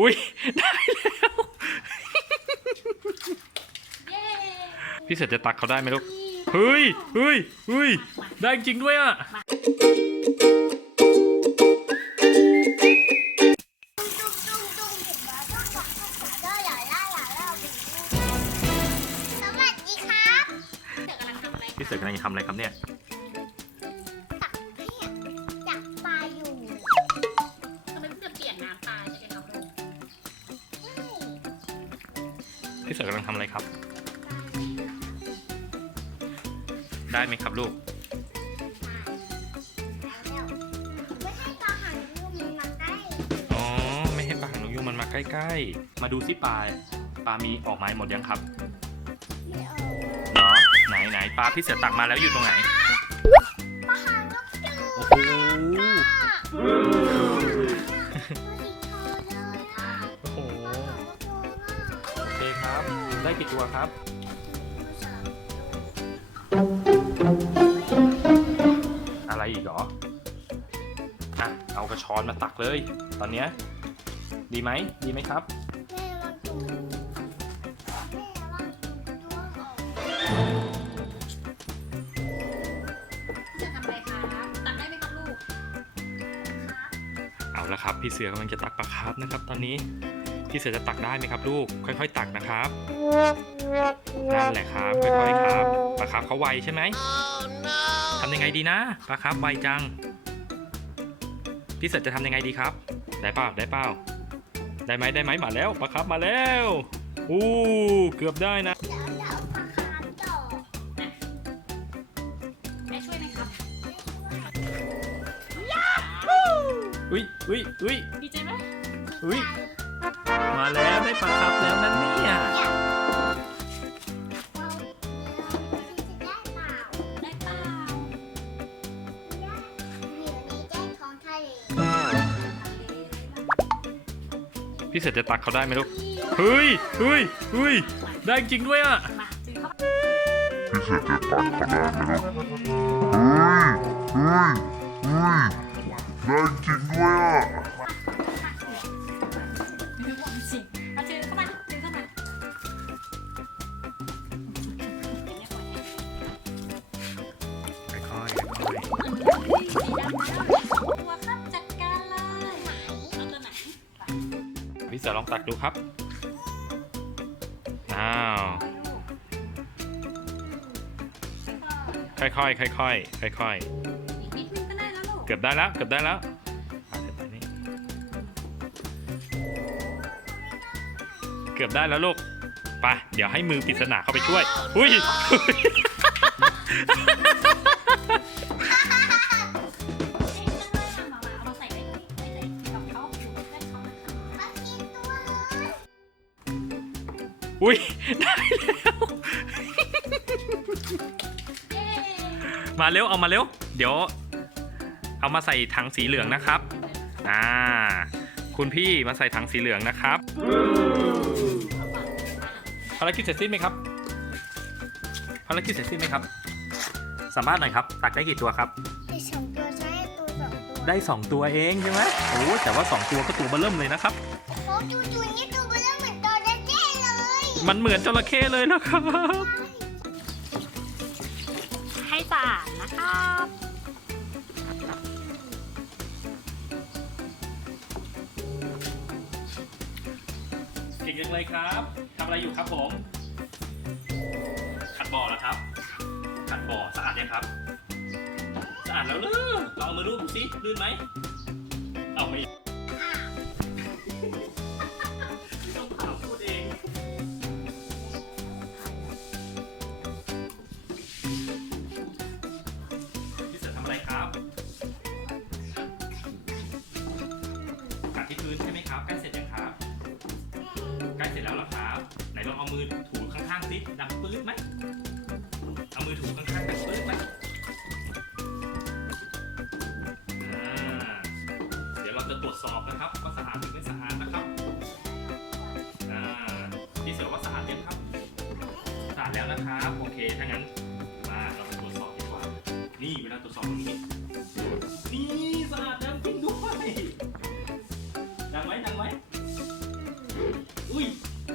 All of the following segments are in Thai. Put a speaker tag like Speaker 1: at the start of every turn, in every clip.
Speaker 1: อุ้ยได้แล้ว
Speaker 2: เย้
Speaker 1: พี่เสือจะตักเขาได้ไหมลูก เฮ้ยเฮ้ยเฮ้ยได้จริงด้วยอะ
Speaker 2: สวัสดีครับเด็กกำลังทำอะไร
Speaker 1: พี่เสือกำลังจะทำอะไรครับเนี่ย สือกำลังทำอะไรครับ ได้ไหมครับลูก
Speaker 2: ไม่ให้ปลาหางงูมันมาใกล้
Speaker 1: อ๋อ ไม่ให้ปลาหางนกยูงมันมาใกล้ๆ มาดูสิปลา ปลา มีออกไม้หมดยังครับ
Speaker 2: ไม่เอา
Speaker 1: เหรอไหนไหนปลาพี่เสือตักมาแล้วอยู่ตรงไหน ได้กี่ตัวครับ อะไรอีกเหรอ อะ เอากระชอนมาตักเลย ตอนเนี้ยดีไหม ดีไหมครับ
Speaker 2: จะทำอะไรคะตักได้ไหมครับลูก
Speaker 1: เอาละครับ พี่เสือกำลังจะตักปลาคาร์ฟนะครับ ตอนนี้ พี่เสือจะตักได้ไหมครับลูก ค่อยๆ ตักนะครับนั่นแหละครับค่อยๆครับปลาคาร์ฟเขาไวใช่ไหมทำยังไงดีนะปลาคาร์ฟไวจัง พี่เสือจะทำยังไงดีครับ ได้เปล่าได้เปล่าได้ไหมได้ไหมมาแล้วปลาคาร์ฟมาแล้วอู้เกือบได้นะ
Speaker 2: แม่ช่วยไหมครับ
Speaker 1: อุ้ยอุ้ยอุ้ย
Speaker 2: ดีใจไหม
Speaker 1: อุ้ย มาแล้วได้ปลาคร์ฟแล้วนั่นเนี่ย
Speaker 2: ได้เปล่า
Speaker 1: พี่เสือจะตักเขาได้ไหมลูก เฮ้ยเฮ้ยเฮ้ยได้จริงด้วยอะ
Speaker 3: พี่เสือจะตัดเขาได้ไหมลูก เฮ้ยเฮ้ยเฮ้ยได้จริงด้วยอะ
Speaker 2: ตัวครับจัดการเลยเอาตัวไหน
Speaker 1: ๆพี่เสือลองตักดูครับ อ้าว ค่อยๆ ค่อยๆ ค่อย
Speaker 2: อีกนิดนึงก็ได้แล้วลูก
Speaker 1: ๆ เกือบได้แล้ว เกือบได้แล้วอะเดี๋ยวตอนนี้เกือบได้แล้วลูก ไป เดี๋ยวให้มือปริศนาเข้าไปช่วย อุ้ย
Speaker 2: อุ้ย
Speaker 1: ได้แล้ว
Speaker 2: เย้
Speaker 1: มาเร็วเอามาเร็ว เดี๋ยว เอามาใส่ถังสีเหลืองนะครับอ่าคุณพี่มาใส่ถังสีเหลืองนะครับภารกิจเสร็จสิ้นไหมครับภารกิจเสร็จสิ้นไหมครับ สามารถหน่อยครับ ตักได้กี่ตัวครับ
Speaker 2: มีสองตัวใช้ตัวสองตัว
Speaker 1: ได้ 2 ตัวเองใช่ไหมโอ้แต่ว่า 2 ตัวก็ตัวเบอเริ่มเลยนะครับ
Speaker 2: มันเห
Speaker 1: มือนจระเข้เลยนะครับ
Speaker 2: ให้สะอาดนะครับ
Speaker 1: เก่งจังเลยครับทำอะไรอยู่ครับผม ขัดบ่อแล้วครับ ขัดบ่อสะอาดยังครับ สะอาดแล้วเลยลองเอามาดูดูสิลื่นไหม สองนี้นี่สะอาดแล้วจริงด้วยดังไหมดังไหมอุ้ย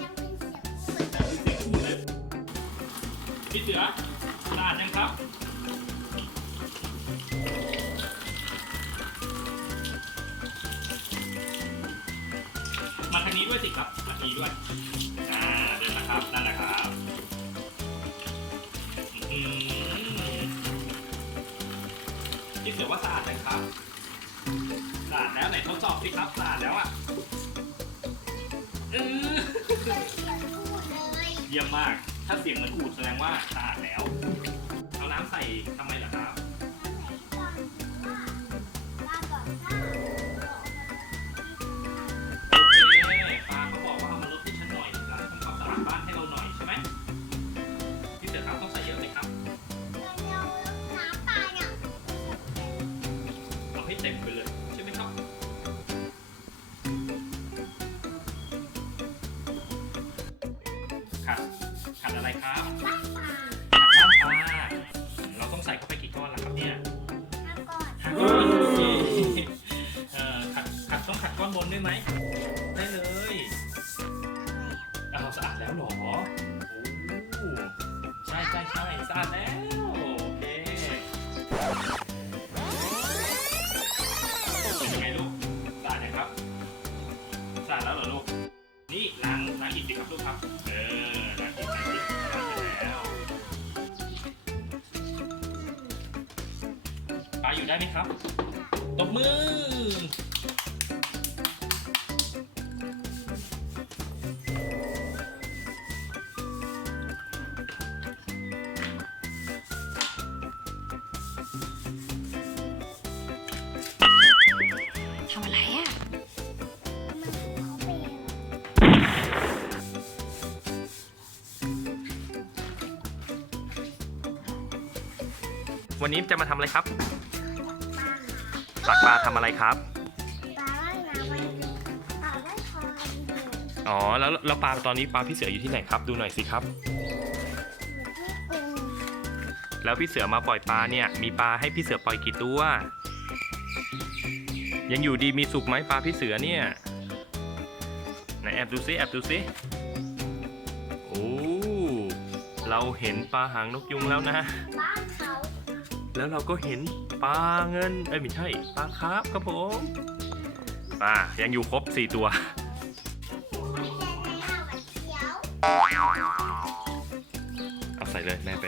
Speaker 2: ยังเป็นเสียง
Speaker 1: อูเลยพี่เสือสะอาดยังครับมาทางนี้ด้วยสิครับมาทางนี้ด้วยอ่าเดินนะครับนั่นแหละครับ ถือว่าสะอาดไหมครับสะอาดแล้วไหนทดสอบสิครับสะอาดแล้วอะเออ
Speaker 2: เสียงพูดเลย
Speaker 1: เยี่ยมมาก ถ้าเสียงเหมือนอูดแสดงว่าสะอาดแล้ว เอาน้ำใส่ทำไมล่ะครับ บนด้วยไหมได้เลยเอาสะอาดแล้วเหรอโอ้ใช่ใช่ใช่สะอาดแล้วโอเคเป็นยังไงลูกสะอาดยังครับสะอาดแล้วเหรอลูกนี่ล้างล้างอิฐสิครับลูกครับ เออล้างอิฐล้างอิฐล้างเสร็จแล้วปลาอยู่ได้ไหมครับตบมือ วันนี้จะมาทำอะไรครับ ตักปลาทำอะไรครับ อ๋อ แล้วแล้วปลาตอนนี้ปลาพี่เสืออยู่ที่ไหนครับ ดูหน่อยสิครับ แล้วพี่เสือมาปล่อยปลาเนี่ย มีปลาให้พี่เสือปล่อยกี่ตัว ยังอยู่ดีมีสุขไหมปลาพี่เสือเนี่ย ไหนแอบดูซิแอบดูซิโอ้ เราเห็นปลาหางนกยุงแล้วนะ
Speaker 2: บ้านเขา
Speaker 1: แล้วเราก็เห็นปลาเงินเอ้ยไม่ใช่ปลาคาร์ฟครับผมปลายังอยู่ครบ 4 ตัว
Speaker 2: ไม่ใช่ในอ่าวเอา
Speaker 1: ใส่เลยแม่ไป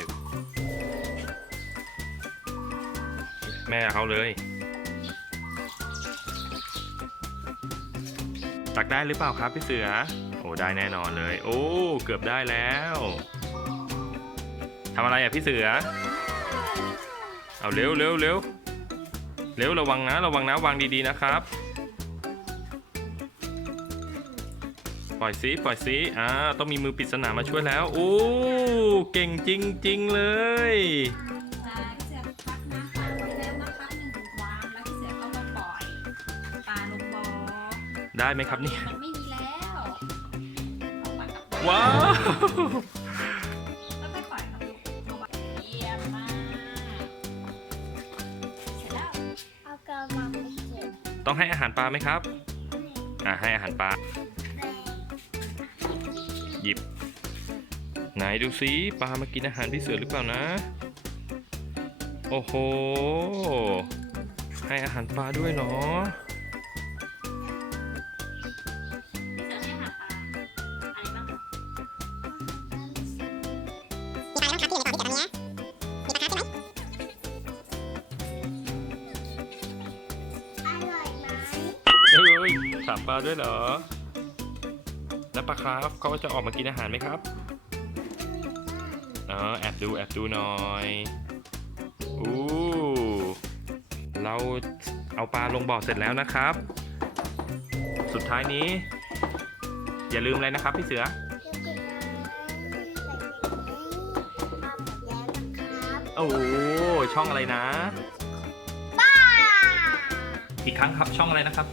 Speaker 1: แม่เอาเลย ตักได้หรือเปล่าครับพี่เสือ โอ้ได้แน่นอนเลย โอ้ เกือบได้แล้วทำอะไรอะพี่เสือ เอาเร็วเร็วเร็วเร็วระวังนะระวังนะวางดีๆนะครับ ปล่อยซิปล่อยซิอ่าต้องมีมือปริศนามาช่วยแล้วโอ้เก่งจริง ๆ เลย
Speaker 4: อ่าพี่เสือพักน้ำปลาไว้แล้วนะครับหนึ่งวันแล้วพี่เสือก็มาปล่อยปลาลงบ่อ
Speaker 1: ได้ไหมครับเนี่ย
Speaker 4: มันไม่มีแล้วเอาปลากลับบ้าน
Speaker 1: ว้าว
Speaker 4: แล้ว เอากระ
Speaker 2: มังไปเก็บ
Speaker 1: ต้องให้อาหารปลาไหมครับ อ่าให้อาหารปลา หยิบ ไหนดูซิปลามากินอาหารพี่เสือหรือเปล่านะ โอ้โห ให้อาหารปลาด้วยเหรอ อ้ยถามปลาด้วยเหรอ แล้วปลาคาร์ฟเขาจะออกมากินอาหารไหมครับเออแอบดูแอบดูหน่อยอู้เราเอาปลาลงบ่อเสร็จแล้วนะครับ สุดท้ายนี้ อย่าลืมอะไรนะครับพี่เสือ โอ้โหช่องอะไรนะ
Speaker 2: ป้า
Speaker 1: อีกครั้งครับช่องอะไรนะครับ